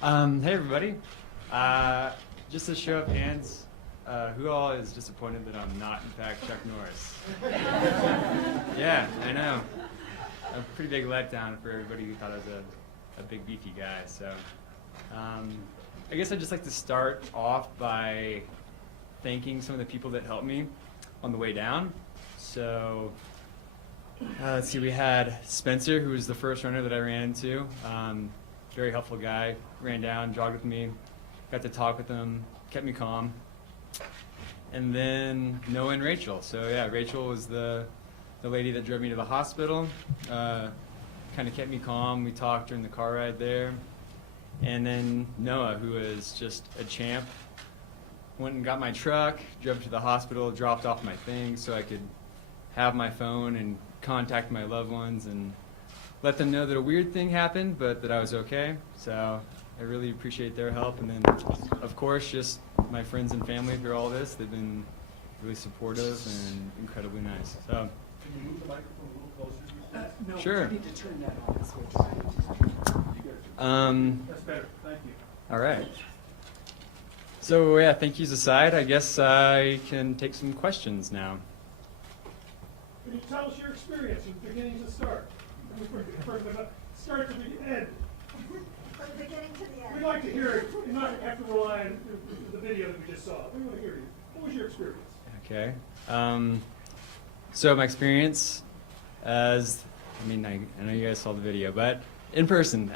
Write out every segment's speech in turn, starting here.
Hey everybody. Just a show of hands, who all is disappointed that I'm not in fact Chuck Norris? Yeah, I know. A pretty big letdown for everybody who thought I was a big beefy guy. So I guess I'd just like to start off by thanking some of the people that helped me on the way down. So let's see, we had Spencer, who was the first runner that I ran into. Very helpful guy, ran down, jogged with me, got to talk with him, kept me calm. And then Noah and Rachel. So yeah, Rachel was the lady that drove me to the hospital, kind of kept me calm. We talked during the car ride there. And then Noah, who was just a champ, went and got my truck, drove to the hospital, dropped off my things so I could have my phone and contact my loved ones and let them know that a weird thing happened, but that I was okay. So I really appreciate their help. And then, of course, just my friends and family through all this. They've been really supportive and incredibly nice. So. Can you move the microphone a little closer to you? No, Sure. you need to turn that on. Switch. That's better. Thank you. All right. So yeah, thank yous aside, I guess I can take some questions now. Can you tell us your experience from beginning to start? Start to the end. From the beginning to the end. We'd like to hear it, and not have to rely on the video that we just saw. We want to hear you. What was your experience? Okay. So my experience as, I know you guys saw the video, but in person.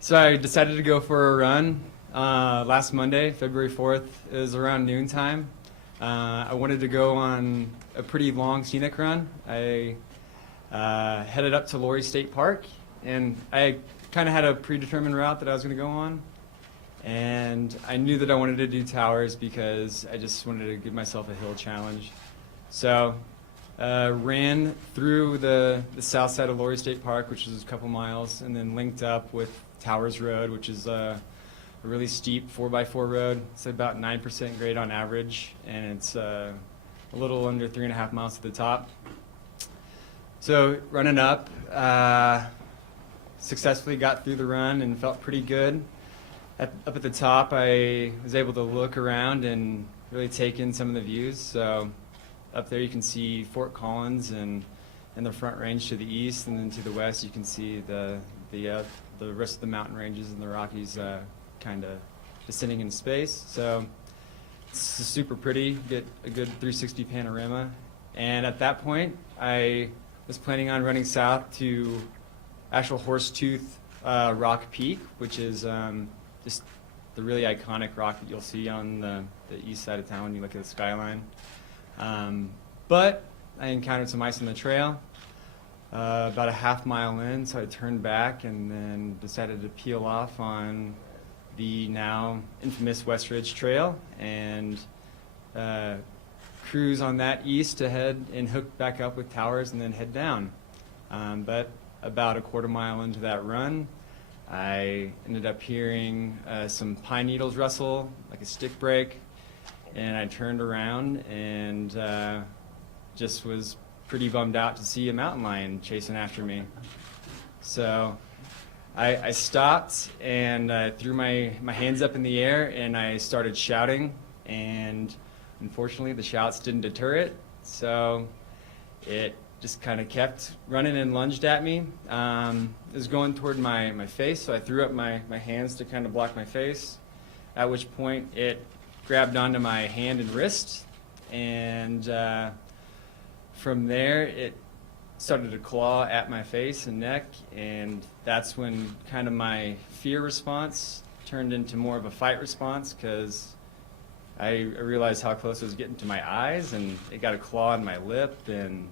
So I decided to go for a run last Monday, February 4th. It was around noontime. I wanted to go on a pretty long scenic run. I headed up to Lori State Park, and I kind of had a predetermined route that I was going to go on. And I knew that I wanted to do towers because I just wanted to give myself a hill challenge. So ran through the south side of Lori State Park, which is a couple miles, and then linked up with Towers Road, which is a really steep 4x4 road. It's about 9% grade on average, and it's a little under 3.5 miles to the top. So running up, successfully got through the run and felt pretty good. Up at the top, I was able to look around and really take in some of the views. So up there you can see Fort Collins and the Front Range to the east, and then to the west you can see the rest of the mountain ranges and the Rockies kind of descending in space. So it's super pretty, get a good 360 panorama. And at that point, I was planning on running south to actual Horsetooth Rock Peak, which is just the really iconic rock that you'll see on the east side of town when you look at the skyline. But I encountered some ice on the trail about a half mile in, so I turned back and then decided to peel off on the now infamous West Ridge Trail and cruise on that east to head and hook back up with Towers and then head down. But about a quarter mile into that run, I ended up hearing some pine needles rustle, like a stick break, and I turned around and just was pretty bummed out to see a mountain lion chasing after me. So I stopped and threw my hands up in the air and I started shouting, and unfortunately the shouts didn't deter it, so it just kind of kept running and lunged at me. It was going toward my face, so I threw up my hands to kind of block my face, at which point it grabbed onto my hand and wrist, and from there it started to claw at my face and neck, and that's when kind of my fear response turned into more of a fight response, because I realized how close it was getting to my eyes, and it got a claw in my lip, and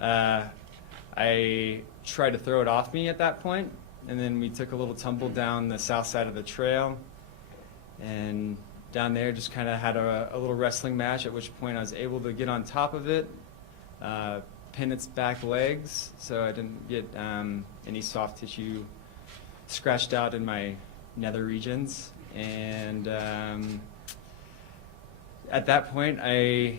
I tried to throw it off me at that point, and then we took a little tumble down the south side of the trail, and down there just kind of had a little wrestling match, at which point I was able to get on top of it, pin its back legs so I didn't get any soft tissue scratched out in my nether regions. And at that point I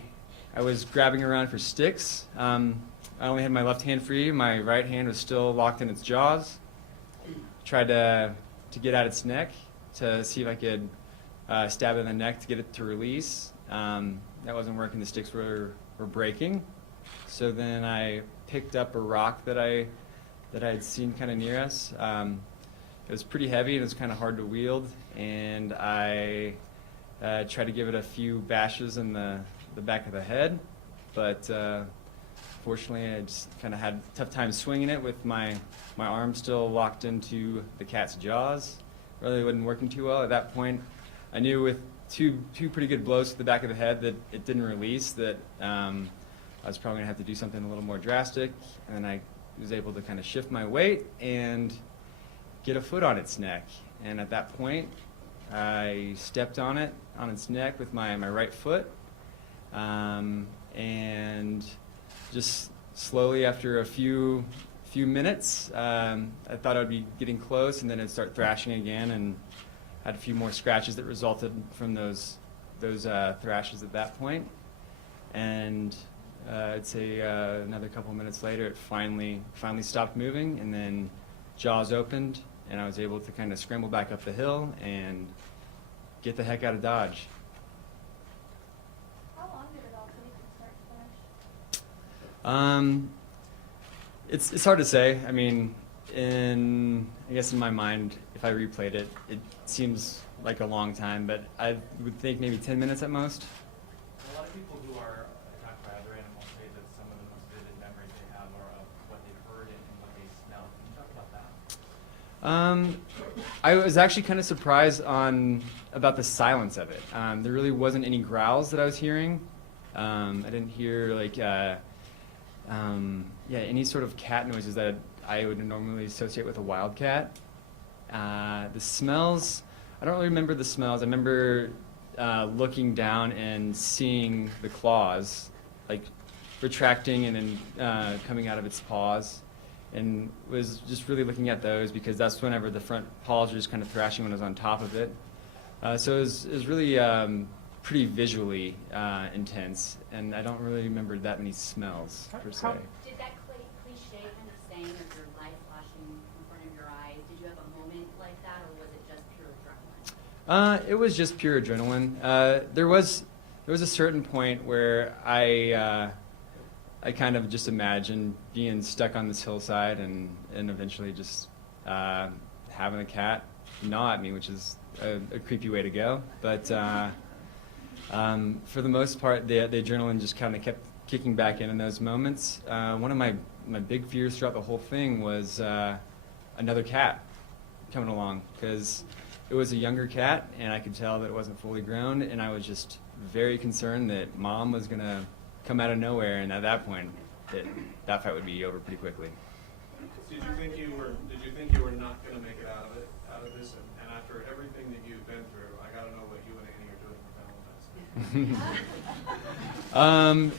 was grabbing around for sticks. I only had my left hand free. My right hand was still locked in its jaws. Tried to to get at its neck to see if I could stab it in the neck to get it to release. That wasn't working. The sticks were breaking. So then I picked up a rock that I had seen kind of near us. It was pretty heavy and it was kind of hard to wield, and I tried to give it a few bashes in the back of the head, but fortunately I just kind of had a tough time swinging it with my arm still locked into the cat's jaws. Really wasn't working too well. At that point, I knew with two pretty good blows to the back of the head that it didn't release, that I was probably going to have to do something a little more drastic, and then I was able to kind of shift my weight and get a foot on its neck. And at that point, I stepped on its neck with my right foot, and just slowly after a few minutes, I thought I'd be getting close, and then it'd start thrashing again, and had a few more scratches that resulted from those thrashes at that point. And I'd say another couple minutes later, it finally stopped moving, and then jaws opened, and I was able to kind of scramble back up the hill and get the heck out of Dodge. How long did it all take from start to finish? It's hard to say. I mean, I guess in my mind, if I replayed it, it seems like a long time, but I would think maybe 10 minutes at most. A lot of people who are attacked by other animals say that some of the most vivid memories they have are of what they've heard and what they smelled. Can you talk about that? I was actually kind of surprised about the silence of it. There really wasn't any growls that I was hearing. I didn't hear any sort of cat noises that I would normally associate with a wild cat. The smells, I don't really remember the smells. I remember looking down and seeing the claws, like retracting and then coming out of its paws, and was just really looking at those because that's whenever the front paws were just kind of thrashing when I was on top of it. So it was really pretty visually intense, and I don't really remember that many smells per se. Did that cliche kind of saying of your life flashing in front of your eyes, did you have a moment like that, or was it just pure adrenaline? It was just pure adrenaline. There was a certain point where I kind of just imagined being stuck on this hillside and eventually just having a cat gnaw at me, which is a creepy way to go. But for the most part, the adrenaline just kind of kept kicking back in those moments. One of my big fears throughout the whole thing was another cat coming along, because it was a younger cat and I could tell that it wasn't fully grown, and I was just very concerned that Mom was going to come out of nowhere, and at that point that fight would be over pretty quickly. Did you think you were not going to make it out of this? And after everything that you've been through, I got to know what you and Annie are doing for Valentine's.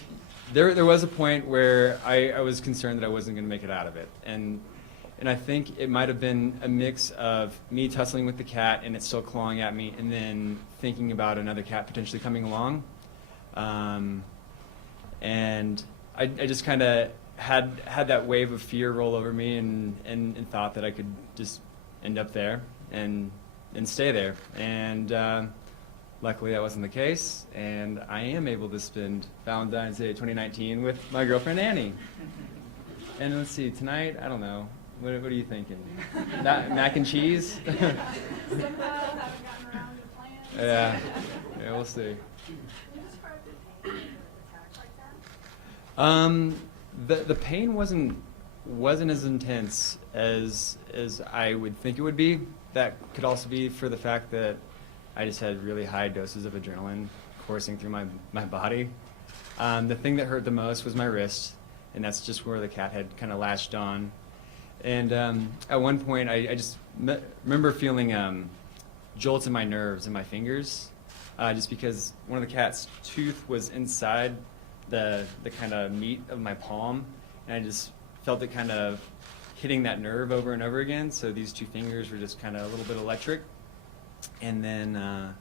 There was a point where I was concerned that I wasn't going to make it out of it, and I think it might have been a mix of me tussling with the cat and it still clawing at me, and then thinking about another cat potentially coming along, and I just kind of had that wave of fear roll over me, and thought that I could just end up there and stay there, and luckily that wasn't the case, and I am able to spend Valentine's Day 2019 with my girlfriend Annie. And let's see, tonight, I don't know, what are you thinking? Mac and cheese? Somehow haven't gotten around to plans. Yeah, we'll see. Can you describe the pain of an attack like that? The pain wasn't as intense as I would think it would be. That could also be for the fact that I just had really high doses of adrenaline coursing through my body. The thing that hurt the most was my wrist, and that's just where the cat had kind of latched on. And at one point, I just remember feeling jolts in my nerves and my fingers, just because one of the cat's tooth was inside the kind of meat of my palm, and I just felt it kind of hitting that nerve over and over again. So these two fingers were just kind of a little bit electric. And then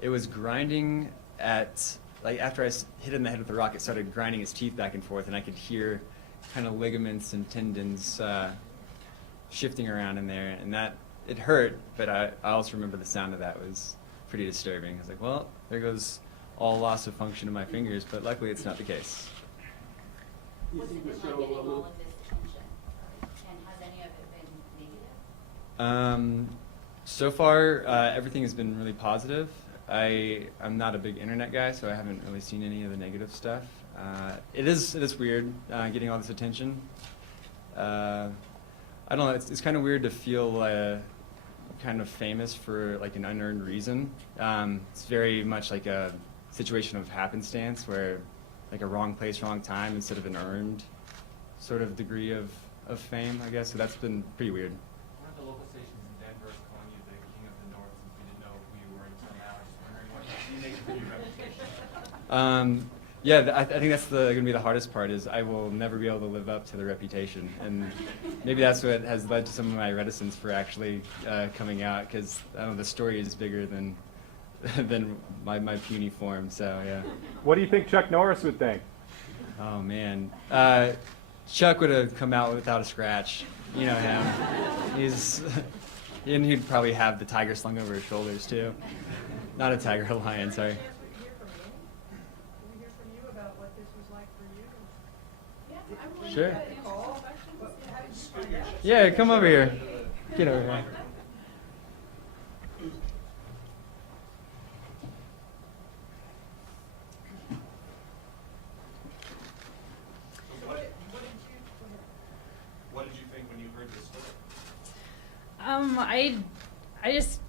it was grinding after I hit it in the head with the rock, it started grinding its teeth back and forth, and I could hear kind of ligaments and tendons shifting around in there, and that it hurt, but I also remember the sound of that was pretty disturbing. I was like, well, there goes all loss of function in my fingers, but luckily it's not the case. What's it been like getting all of this attention? And has any of it been negative? So far, everything has been really positive. I'm not a big internet guy, so I haven't really seen any of the negative stuff. It is weird getting all this attention. I don't know. It's kind of weird to feel kind of famous for like an unearned reason. It's very much like a situation of happenstance, where like a wrong place, wrong time, instead of an earned sort of degree of fame, I guess. So that's been pretty weird. One of the local stations in Denver is calling you the king of the north, since we didn't know who you were until now. Just wondering what you make of your reputation. Yeah, I think that's going to be the hardest part. Is I will never be able to live up to the reputation, and maybe that's what has led to some of my reticence for actually coming out. Because I don't know, the story is bigger than my puny form. So yeah. What do you think Chuck Norris would think? Oh man, Chuck would have come out without a scratch. You know him. And he'd probably have the tiger slung over his shoulders too. Not a tiger, a lion. Sorry. Sure. Yeah, come over here. Get over here. What did you think when you heard this story? I just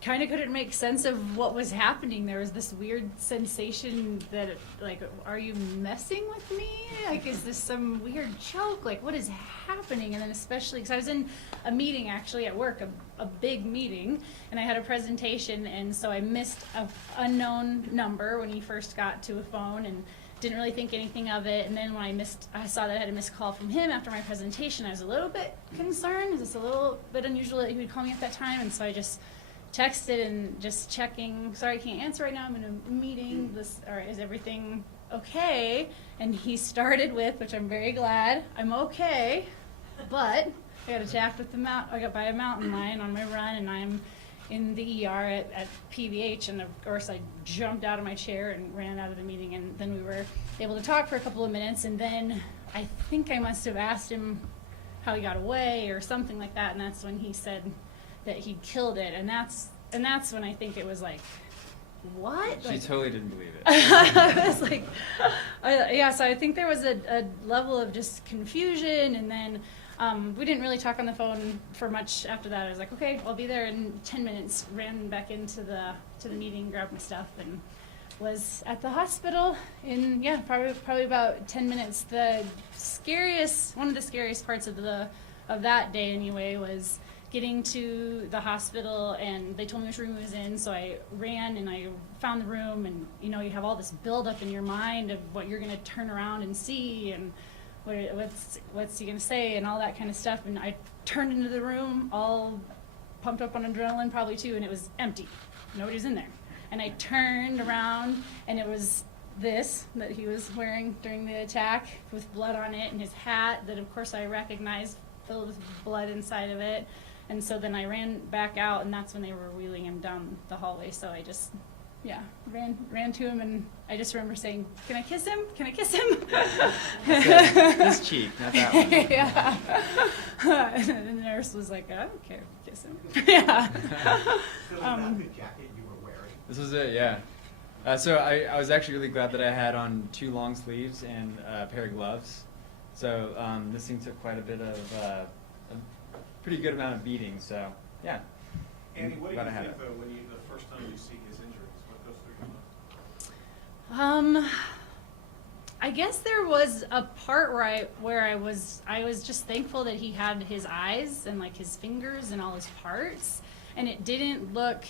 kind of couldn't make sense of what was happening. There was this weird sensation that, like, are you messing with me? Like, is this some weird joke? Like, what is happening? And then especially because I was in a meeting actually at work, a big meeting, and I had a presentation, and so I missed an unknown number when he first got to a phone and didn't really think anything of it. And then when I saw that I had a missed call from him after my presentation, I was a little bit concerned. It was a little bit unusual that he would call me at that time, and so I just texted and just checking, sorry, I can't answer right now, I'm in a meeting, or is everything okay? And he started with, which I'm very glad, I'm okay, but I got attacked with I got by a mountain lion on my run, and I'm in the ER at PVH, and of course I jumped out of my chair and ran out of the meeting, and then we were able to talk for a couple of minutes, and then I think I must have asked him how he got away or something like that, and that's when he said that he killed it, and that's when I think it was like, what? She totally didn't believe it. I was like, yeah. So I think there was a level of just confusion, and then we didn't really talk on the phone for much after that. I was like, okay, I'll be there in 10 minutes. Ran back into the meeting, grabbed my stuff, and was at the hospital in probably about 10 minutes. One of the scariest parts of that day anyway was getting to the hospital, and they told me which room it was in, so I ran and I found the room, and you have all this buildup in your mind of what you're going to turn around and see, and what's he going to say, and all that kind of stuff, and I turned into the room all pumped up on adrenaline probably too, and it was empty. Nobody was in there. And I turned around, and it was this that he was wearing during the attack with blood on it, and his hat that of course I recognized filled with blood inside of it. And so then I ran back out, and that's when they were wheeling him down the hallway. So I just, ran to him, and I just remember saying, "Can I kiss him? Can I kiss him?" This cheek, not that one. Yeah. And the nurse was like, "I don't care, kiss him." Yeah. So is that the jacket you were wearing? This was it, yeah. So I was actually really glad that I had on 2 long sleeves and a pair of gloves. So this thing took quite a bit of a pretty good amount of beating. So yeah. Andy, what do you Glad I had think it. though when the first time you see his injuries? What goes through your mind? I guess there was a part where I was just thankful that he had his eyes and like his fingers and all his parts, and it didn't look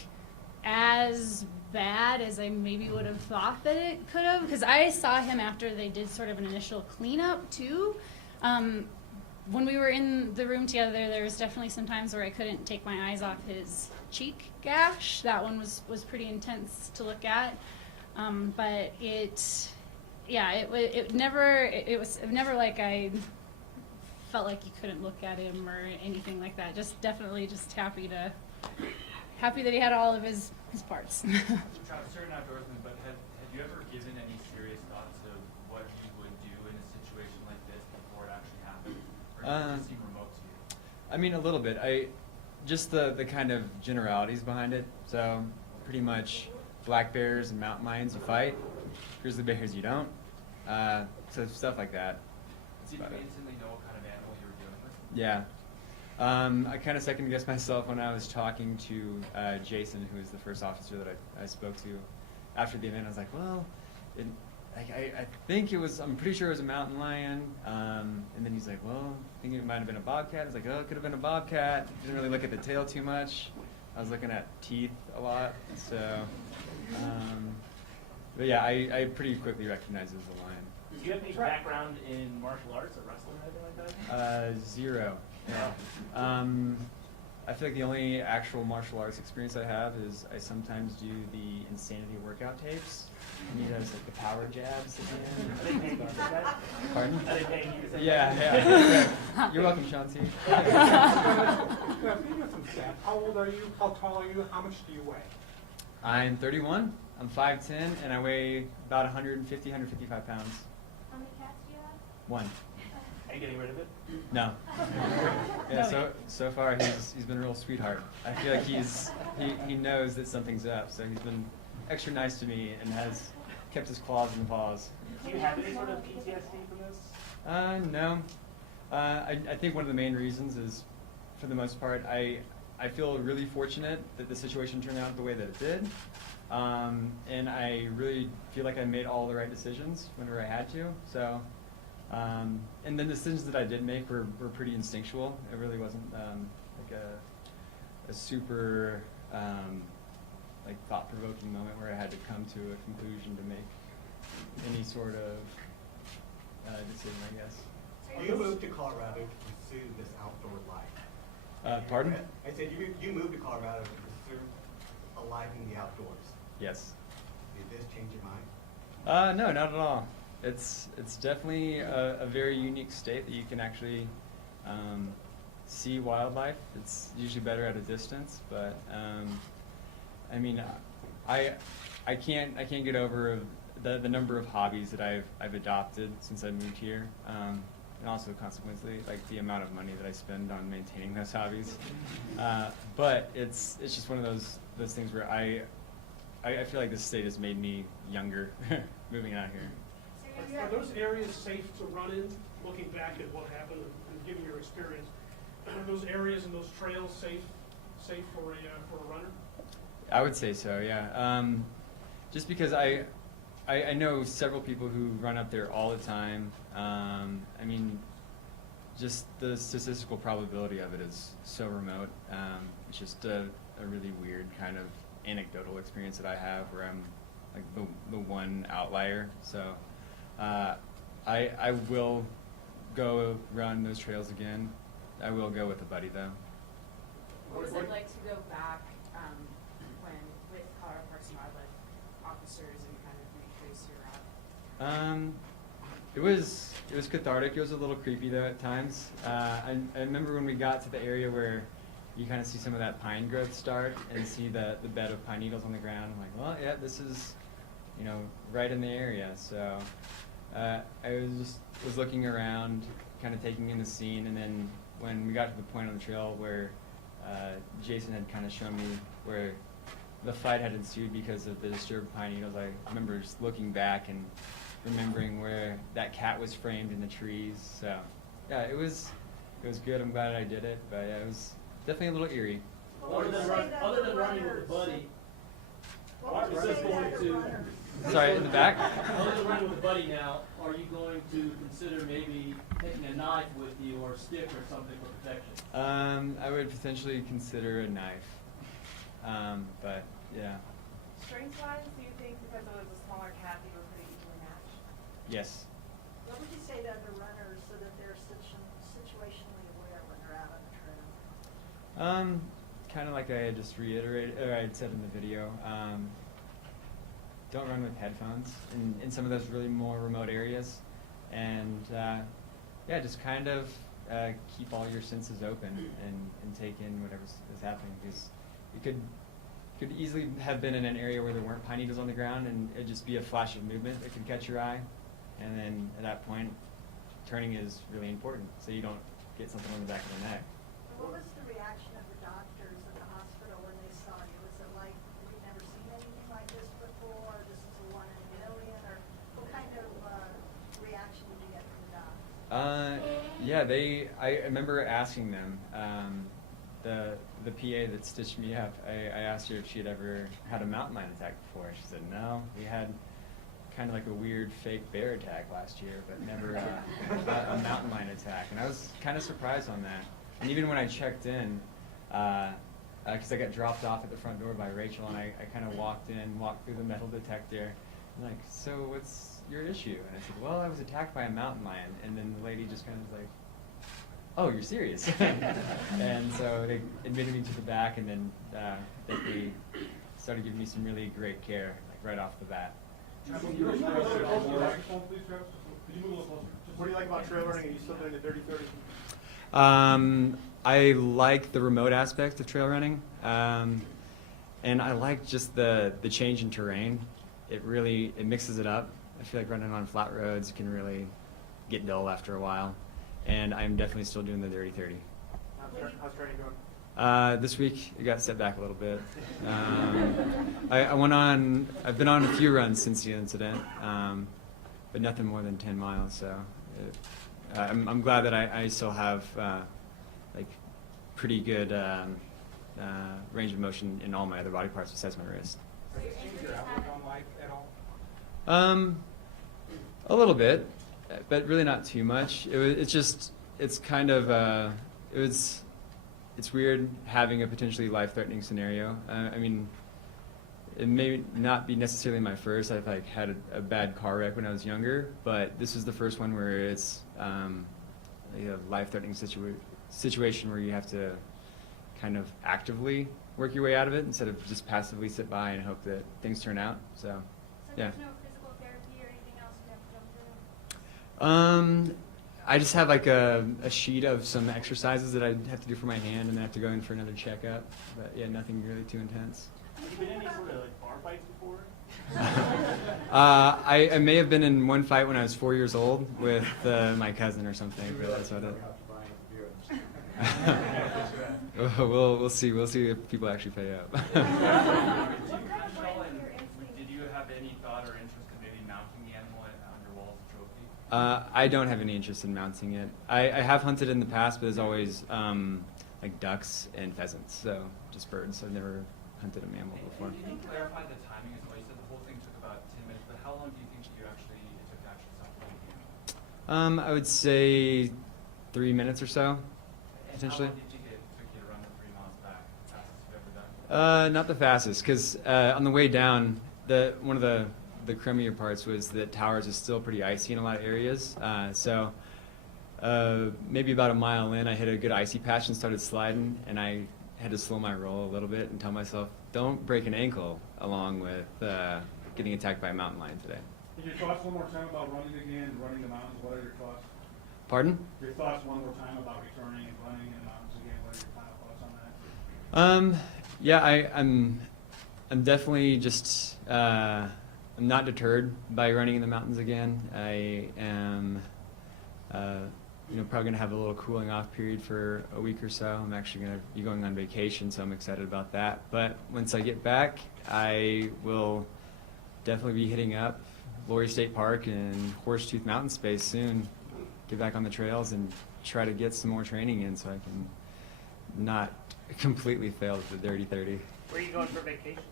as bad as I maybe would have thought that it could have, because I saw him after they did sort of an initial cleanup too. When we were in the room together, there was definitely some times where I couldn't take my eyes off his cheek gash. That one was pretty intense to look at, but it was never like I felt like you couldn't look at him or anything like that. Just definitely just happy that he had all of his parts. Travis, you're an outdoorsman, but have you ever given any serious thought to what you would do in a situation like this before it actually happened? Or does it seem remote to you? I mean, a little bit. Just the kind of generalities behind it. So pretty much black bears and mountain lions you fight, grizzly bears you don't. So stuff like that. Did you instantly know what kind of animal you were dealing with? Yeah. I kind of second guessed myself when I was talking to Jason, who was the first officer that I spoke to after the event. I was like, well, I think I'm pretty sure it was a mountain lion. And then he's like, well, I think it might have been a bobcat. I was like, oh, it could have been a bobcat. Didn't really look at the tail too much. I was looking at teeth a lot. So, but yeah, I pretty quickly recognized it as a lion. Do you have any background in martial arts or wrestling or anything like that? Zero. Yeah. I feel like the only actual martial arts experience I have is I sometimes do the insanity workout tapes. And he does like the power jabs at the end. Are they paying you to say that? Pardon? Are they paying you to say Yeah, that? yeah. You're welcome, Shanti. Give us some stats. How old are you? How tall are you? How much do you weigh? I'm 31. I'm 5'10", and I weigh about 150, 155 pounds. How many cats do you have? One. Are you getting rid of it? No. Yeah. So far he's been a real sweetheart. I feel like he knows that something's up, so he's been extra nice to me and has kept his claws in the paws. Do you have any sort of PTSD from this? No. I think one of the main reasons is, for the most part, I feel really fortunate that the situation turned out the way that it did. And I really feel like I made all the right decisions whenever I had to. So, and the decisions that I did make were pretty instinctual. It really wasn't like a super like thought-provoking moment where I had to come to a conclusion to make any sort of decision, I guess. You moved to Colorado to pursue this outdoor life. Pardon? I said you moved to Colorado to pursue a life in the outdoors. Yes. Did this change your mind? No, not at all. It's definitely a very unique state that you can actually see wildlife. It's usually better at a distance, but I mean, I can't get over the number of hobbies that I've adopted since I moved here, and also consequently like the amount of money that I spend on maintaining those hobbies. But it's just one of those things where I feel like this state has made me younger moving out here. Are those areas safe to run in, looking back at what happened and given your experience? Are those areas and those trails safe for a runner? I would say so, yeah. Just because I know several people who run up there all the time. I mean, just the statistical probability of it is so remote. It's just a really weird kind of anecdotal experience that I have where I'm like the one outlier. So I will go run those trails again. I will go with a buddy though. What was it like to go back when with Colorado Parks and Wildlife officers and kind of retrace your route? It was cathartic. It was a little creepy though at times. I remember when we got to the area where you kind of see some of that pine growth start and see the bed of pine needles on the ground. I'm like, well, yeah, this is, right in the area. So I was looking around, kind of taking in the scene, and then when we got to the point on the trail where Jason had kind of shown me where the fight had ensued because of the disturbed pine needles, I remember just looking back and remembering where that cat was framed in the trees. So yeah, it was good. I'm glad I did it, but yeah, it was definitely a little eerie. Other than running with a buddy, is this going to... Sorry, in the back? Other than running with a buddy now, are you going to consider maybe taking a knife with you or a stick or something for protection? I would potentially consider a knife. But yeah. Strength-wise, do you think because it was a smaller cat, you were pretty easily matched? Yes. What would you say to other runners so that they're situationally aware when they're out on the trail? Kind of like I had just reiterated, or I had said in the video. Don't run with headphones in some of those really more remote areas, and yeah, just kind of keep all your senses open and take in whatever is happening, because it could easily have been in an area where there weren't pine needles on the ground, and it'd just be a flash of movement that could catch your eye, and then at that point, turning is really important so you don't get something on the back of the neck. What was the reaction of the doctors at the hospital when they saw you? Was it like, have you never seen anything like this before, or this is a 1 in a million, or what kind of reaction did you get from the doctors? Yeah, I remember asking them, the PA that stitched me up, I asked her if she had ever had a mountain lion attack before. She said, no, we had kind of like a weird fake bear attack last year, but never a mountain lion attack. And I was kind of surprised on that. And even when I checked in, because I got dropped off at the front door by Rachel, and I kind of walked through the metal detector, and like, so what's your issue? And I said, well, I was attacked by a mountain lion. And then the lady just kind of was like, oh, you're serious? And so they admitted me to the back, and then they started giving me some really great care, like right off the bat. What do you like about trail running? Are you still doing the 30-30? I like the remote aspect of trail running, and I like just the change in terrain. It mixes it up. I feel like running on flat roads can really get dull after a while, and I'm definitely still doing the 30-30. How's training going? This week it got set back a little bit. I've been on a few runs since the incident, but nothing more than 10 miles. So I'm glad that I still have like pretty good range of motion in all my other body parts besides my wrist. Has it changed your outlook on life at all? A little bit, but really not too much. It's weird having a potentially life-threatening scenario. I mean, it may not be necessarily my first. I've had a bad car wreck when I was younger, but this is the first one where it's a life-threatening situation where you have to kind of actively work your way out of it instead of just passively sit by and hope that things turn out. So yeah. There's no physical therapy or anything else you have to go through? I just have like a sheet of some exercises that I have to do for my hand, and then I have to go in for another checkup. But yeah, nothing really too intense. Have you been in any sort of like bar fights before? I may have been in one fight when I was 4 years old with my cousin or something, but that's about it. We'll see if people actually pay up. Did you have any thought or interest in maybe mounting the animal on your wall as a trophy? I don't have any interest in mounting it. I have hunted in the past, but there's always like ducks and pheasants, so just birds. I've never hunted a mammal before. And can you clarify the timing as well? You said the whole thing took about 10 minutes, but how long do you think it took to actually stop the animal? I would say 3 minutes or so, potentially. And how long do you think it took you to run the 3 miles back? The fastest you've ever done? Not the fastest, because on the way down, one of the crummier parts was that Towers is still pretty icy in a lot of areas. So maybe about a mile in, I hit a good icy patch and started sliding, and I had to slow my roll a little bit and tell myself, don't break an ankle along with getting attacked by a mountain lion today. Your thoughts one more time about running again, running the mountains, what are your thoughts? Pardon? Your thoughts one more time about returning and running in the mountains again, what are your final thoughts on that? Yeah, I'm definitely just I'm not deterred by running in the mountains again. I am probably gonna have a little cooling off period for a week or so. I'm actually gonna be going on vacation, so I'm excited about that. But once I get back, I will definitely be hitting up Laurie State Park and Horsetooth Mountain Space soon. Get back on the trails and try to get some more training in so I can not completely fail at the 30-30. Where are you going for vacation?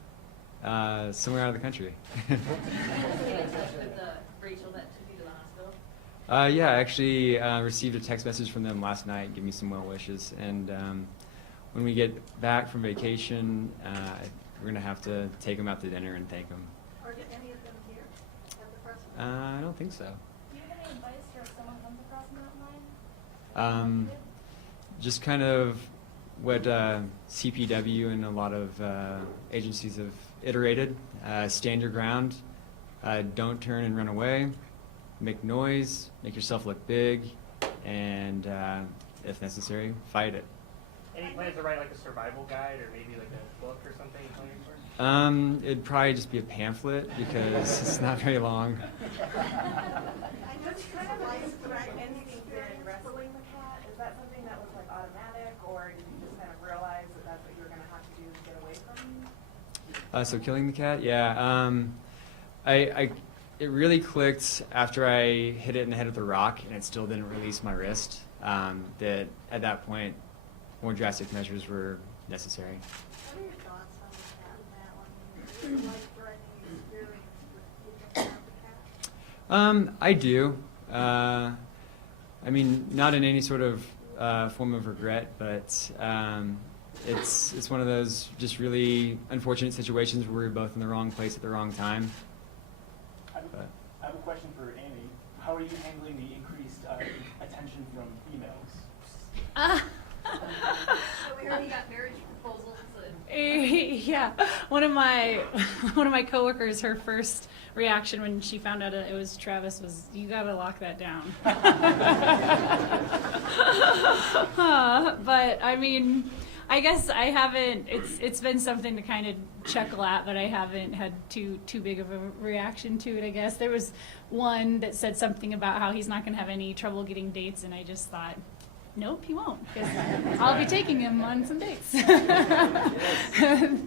Somewhere out of the country. Get in touch with Rachel that took you to the hospital? Yeah, I actually received a text message from them last night, give me some well wishes, and when we get back from vacation, we're going to have to take them out to dinner and thank them. Are any of them here at the present? I don't think so. Do you have any advice for if someone comes across a mountain lion? Just kind of what CPW and a lot of agencies have iterated. Stand your ground, don't turn and run away, make noise, make yourself look big, and if necessary, fight it. Any plans to write like a survival guide or maybe like a book or something you're planning for? It'd probably just be a pamphlet because it's not very long. I just kind of like Anything during wrestling the cat, is that something that was like automatic, or did you just kind of realize that that's what you were going to have to do to get away from? So killing the cat, yeah. It really clicked after I hit it in the head with a rock, and it still didn't release my wrist. That at that point, more drastic measures were necessary. What are your thoughts on the cat now? I mean, is it life-threatening experience with keeping the cat? I do. I mean, not in any sort of form of regret, but it's one of those just really unfortunate situations where we're both in the wrong place at the wrong time. I have a question for Amy. How are you handling the increased attention from females? So we already got marriage proposals. Yeah, one of my coworkers, her first reaction when she found out it was Travis was, "You gotta lock that down." But I mean, I guess I haven't. It's been something to kind of chuckle at, but I haven't had too big of a reaction to it. I guess there was one that said something about how he's not going to have any trouble getting dates, and I just thought, nope, he won't, because I'll be taking him on some dates. They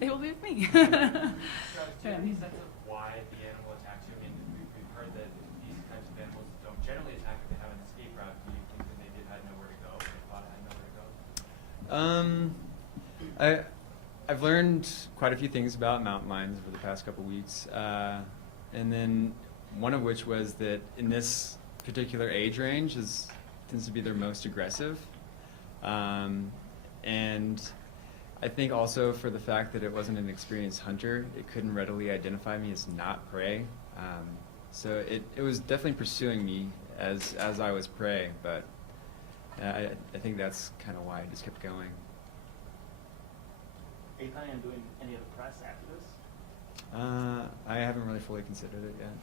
will be with me. So, do you have any sense of why the animal attacks you? I mean, we've heard that these types of animals don't generally attack if they have an escape route. Do you think that they did had nowhere to go? They thought it had nowhere to go? I've learned quite a few things about mountain lions over the past couple weeks, and then one of which was that in this particular age range tends to be their most aggressive, and I think also for the fact that it wasn't an experienced hunter, it couldn't readily identify me as not prey, so it was definitely pursuing me as I was prey, but I think that's kind of why I just kept going. Are you planning on doing any of the press after this? I haven't really fully considered it yet.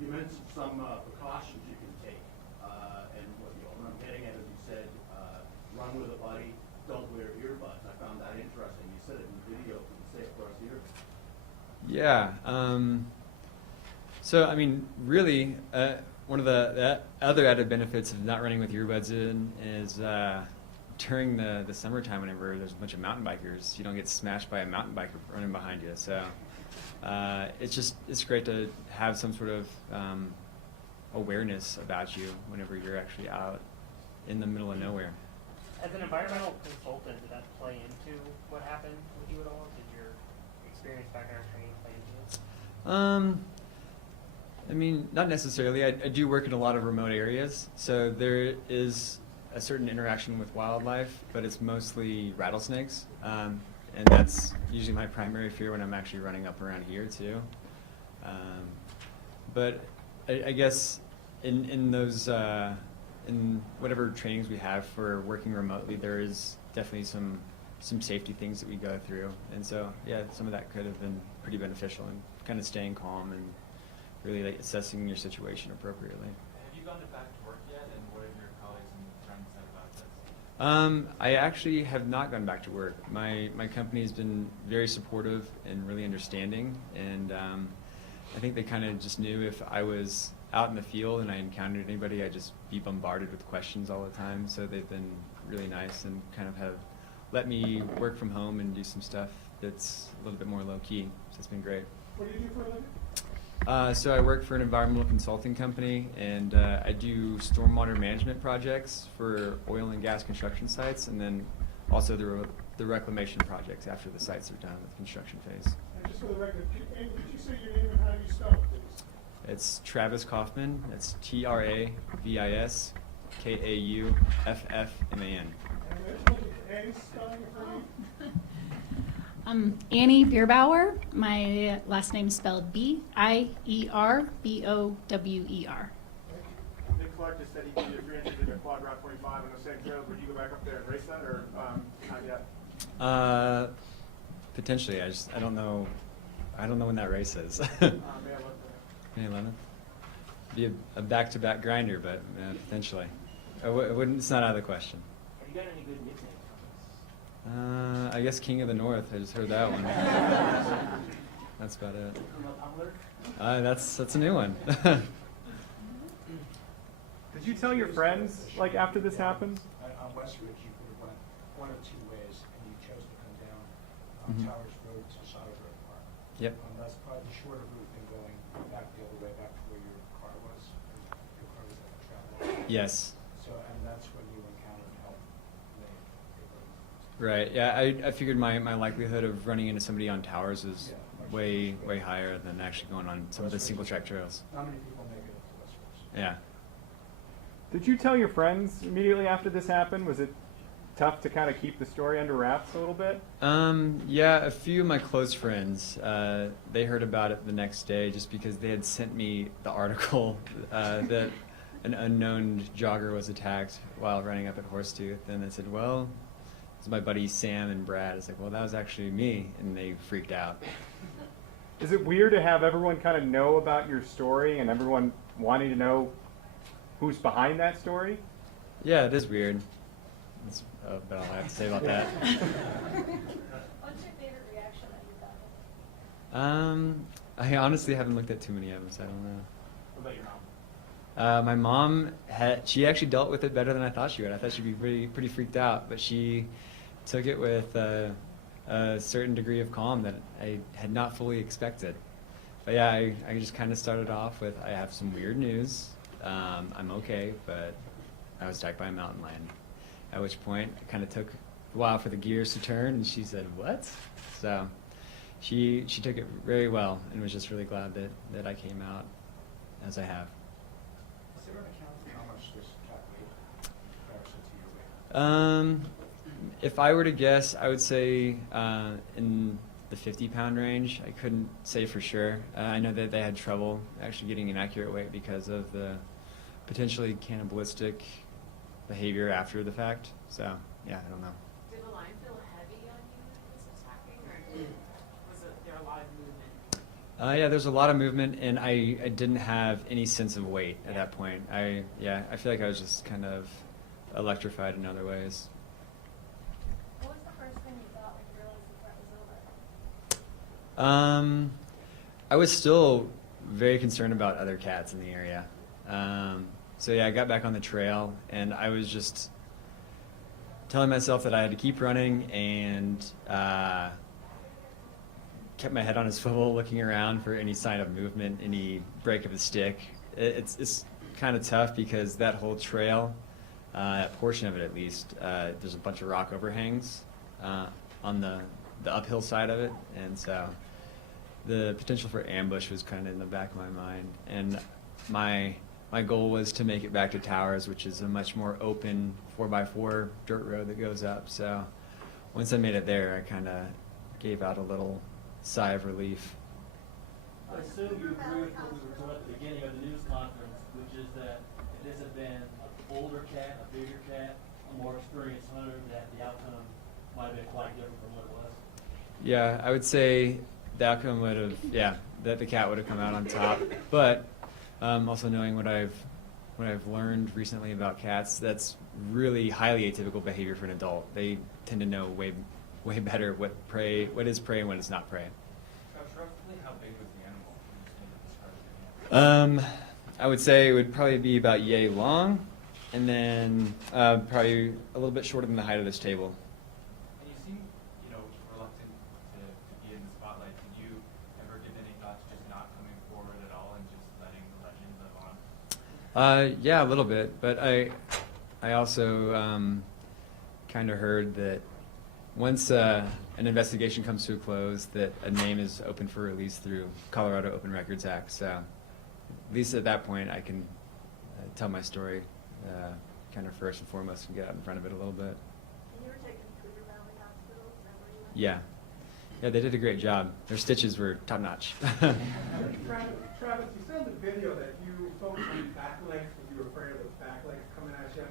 You mentioned some precautions you can take, and what I'm getting at is you said run with a buddy, don't wear earbuds. I found that interesting. You said it in the video for the Safe Cross ear. Yeah. So I mean, really, one of the other added benefits of not running with earbuds in is during the summertime, whenever there's a bunch of mountain bikers, you don't get smashed by a mountain biker running behind you. So it's great to have some sort of awareness about you whenever you're actually out in the middle of nowhere. As an environmental consultant, did that play into what happened with you at all? Did your experience back in our training play into it? I mean, not necessarily. I do work in a lot of remote areas, so there is a certain interaction with wildlife, but it's mostly rattlesnakes, and that's usually my primary fear when I'm actually running up around here too. But I guess in those in whatever trainings we have for working remotely, there is definitely some safety things that we go through, and so yeah, some of that could have been pretty beneficial in kind of staying calm and really like assessing your situation appropriately. Have you gone back to work yet, and what have your colleagues and friends said about this? I actually have not gone back to work. My company has been very supportive and really understanding, and I think they kind of just knew if I was out in the field and I encountered anybody, I'd just be bombarded with questions all the time. So they've been really nice and kind of have let me work from home and do some stuff that's a little bit more low key. So it's been great. What do you do for a living? So I work for an environmental consulting company, and I do stormwater management projects for oil and gas construction sites, and then also the reclamation projects after the sites are done with construction phase. And just for the record, could you say your name and how you spell it, please? It's Travis Kaufman. That's TravisKauffman. Annie's spelling it for you? Annie Bierbauer. My last name's spelled Bierbower. Nick Clark just said he did 300 in a quad route 25 in the same trails. Would you go back up there and race that, or not yet? Potentially. I don't know when that race is. May 11th. May 11th. be a back-to-back grinder, but potentially. I wouldn't. It's not out of the question. Have you got any good nicknames? I guess King of the North. I just heard that one. That's about it. That's a new one. Did you tell your friends, like, after this happened? On West Ridge, you could have went one of two ways, and you chose to come down Towers Road to Solidbrook Park. Yep. That's probably the shorter route than going back the other way, back to where your car was. Your car was at the travel. Yes. So, and that's when you encountered help. Right. Yeah. I figured my likelihood of running into somebody on towers is way higher than actually going on some of the single track trails. Not many people make it up to West Ridge. Yeah. Did you tell your friends immediately after this happened? Was it tough to kind of keep the story under wraps a little bit? Yeah, a few of my close friends, they heard about it the next day just because they had sent me the article that an unknown jogger was attacked while running up at Horsetooth. And they said, well, it's my buddies Sam and Brad. It's like, well, that was actually me. And they freaked out. Is it weird to have everyone kind of know about your story and everyone wanting to know who's behind that story? Yeah, it is weird. That's about all I have to say about that. What's your favorite reaction that you've gotten? I honestly haven't looked at too many of them, so I don't know. What about your mom? My mom she actually dealt with it better than I thought she would. I thought she'd be pretty freaked out, but she took it with a certain degree of calm that I had not fully expected. But yeah, I just kind of started off with, I have some weird news. I'm okay, but I was attacked by a mountain lion. At which point, it kind of took a while for the gears to turn, and she said, what? So she took it very well and was just really glad that I came out as I have. Is there an account of how much this cat weighed in comparison to your weight? If I were to guess, I would say in the 50-pound range. I couldn't say for sure. I know that they had trouble actually getting an accurate weight because of the potentially cannibalistic behavior after the fact. So, yeah, I don't know. Did the lion feel heavy on you when it was attacking, or was there a lot of movement? Yeah, there's a lot of movement, and I didn't have any sense of weight at that point. I feel like I was just kind of electrified in other ways. What was the first thing you thought when you realized the threat was over? I was still very concerned about other cats in the area. So yeah, I got back on the trail, and I was just telling myself that I had to keep running, and kept my head on a swivel, looking around for any sign of movement, any break of a stick. It's kind of tough because that whole trail, that portion of it at least, there's a bunch of rock overhangs on the uphill side of it, and so the potential for ambush was kind of in the back of my mind. And my goal was to make it back to Towers, which is a much more open 4x4 dirt road that goes up. So once I made it there, I kind of gave out a little sigh of relief. I assume you agree with what we were told at the beginning of the news conference, which is that if this had been an older cat, a bigger cat, a more experienced hunter, that the outcome might have been quite different from what it was. Yeah, I would say the outcome would have, that the cat would have come out on top. But also knowing what I've learned recently about cats, that's really highly atypical behavior for an adult. They tend to know way better what is prey and what is not prey. Roughly how big was the animal? Can you describe it? I would say it would probably be about yay long, and then probably a little bit shorter than the height of this table. And you seem, reluctant to be in the spotlight. Did you ever give any thought to just not coming forward at all and just letting the legend live on? Yeah, a little bit, but I also kind of heard that once an investigation comes to a close, that a name is open for release through Colorado Open Records Act. So at least at that point, I can tell my story kind of first and foremost and get out in front of it a little bit. And you were taken to Cougar Valley Hospital, is that where you went? Yeah, they did a great job. Their stitches were top notch. Travis, you said in the video that you focused on back legs because you were afraid of the back legs coming at you.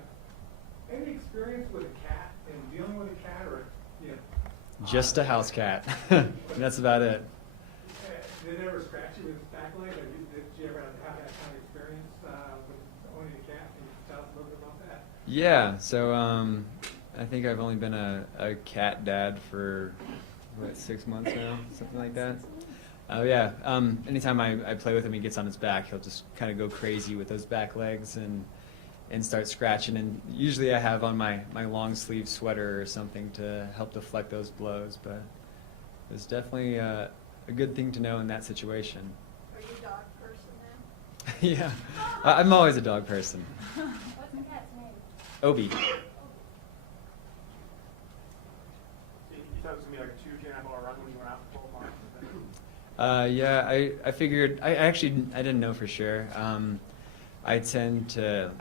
Any experience with a cat and dealing with a cat, or Just a house cat. That's about it. did it ever scratch you with its back leg? Or did you ever have that kind of experience? Yeah, so I think I've only been a cat dad for, what, 6 months now? Something like that. Oh, yeah. Anytime I play with him, he gets on his back, he'll just kind of go crazy with those back legs and start scratching. And usually I have on my long sleeve sweater or something to help deflect those blows, but it's definitely a good thing to know in that situation. Are you a dog person now? Yeah, I'm always a dog person. What's the cat's name? Obi. You thought it was gonna be like a 2-2.5 hour run when you went out for 12 miles? Yeah, I figured, I didn't know for sure. I tend to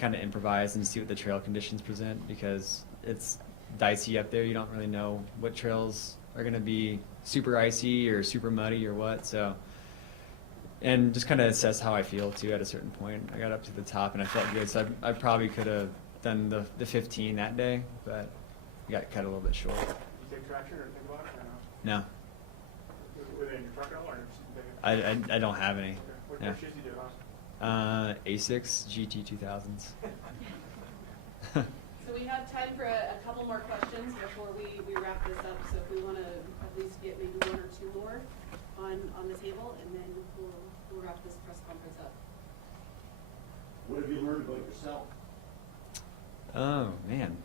kind of improvise and see what the trail conditions present, because it's dicey up there. You don't really know what trails are going to be super icy or super muddy or what. So, and just kind of assess how I feel too at a certain point. I got up to the top and I felt good, so I probably could have done the 15 that day, but I got cut a little bit short. Did you take traction or think about it? Or No, no? Were they in your truck at all, or just I don't have any. Okay. What Yeah. shoes do you do, huh? A6 GT 2000s. So we have time for a couple more questions before we wrap this up. So if we want to at least get maybe 1 or 2 more on the table, and then we'll wrap this press conference up. What have you learned about yourself? Oh, man.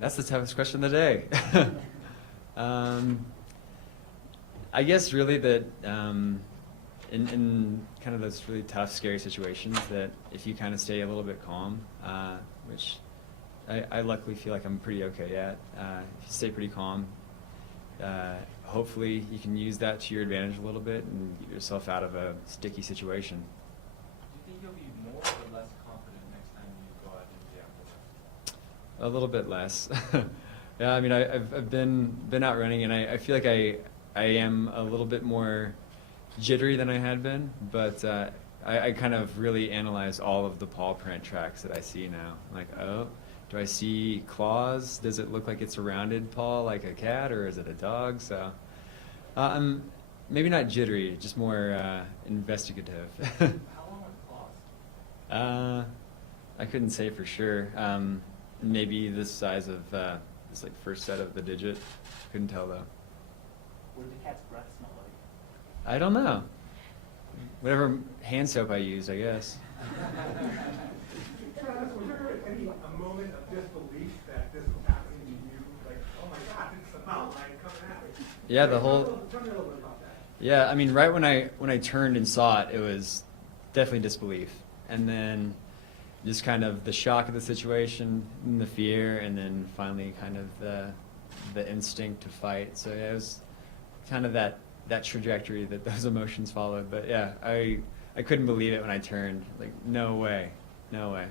That's the toughest question of the day. I guess really that in kind of those really tough, scary situations, that if you kind of stay a little bit calm, which I luckily feel like I'm pretty okay at, if you stay pretty calm, hopefully you can use that to your advantage a little bit and get yourself out of a sticky situation. Do you think you'll be more or less confident next time you go out into the outdoors? A little bit less. Yeah, I mean, I've been out running, and I feel like I am a little bit more jittery than I had been, but I kind of really analyze all of the paw print tracks that I see now. I'm like, oh, do I see claws? Does it look like it's a rounded paw like a cat, or is it a dog? So I'm maybe not jittery, just more investigative. How long are the claws? I couldn't say for sure. Maybe this size of this like first set of the digit. Couldn't tell though. What did the cat's breath smell like? I don't know. Whatever hand soap I used, I guess. Travis, was there a moment of disbelief that this was happening to you? Like, oh my God, it's a mountain lion coming at me. Yeah, the whole. Tell me a little bit about that. Yeah, I mean, right when I turned and saw it, it was definitely disbelief, and then just kind of the shock of the situation, and the fear, and then finally kind of the instinct to fight. So yeah, it was kind of that trajectory that those emotions followed. But yeah, I couldn't believe it when I turned. Like, no way, no way.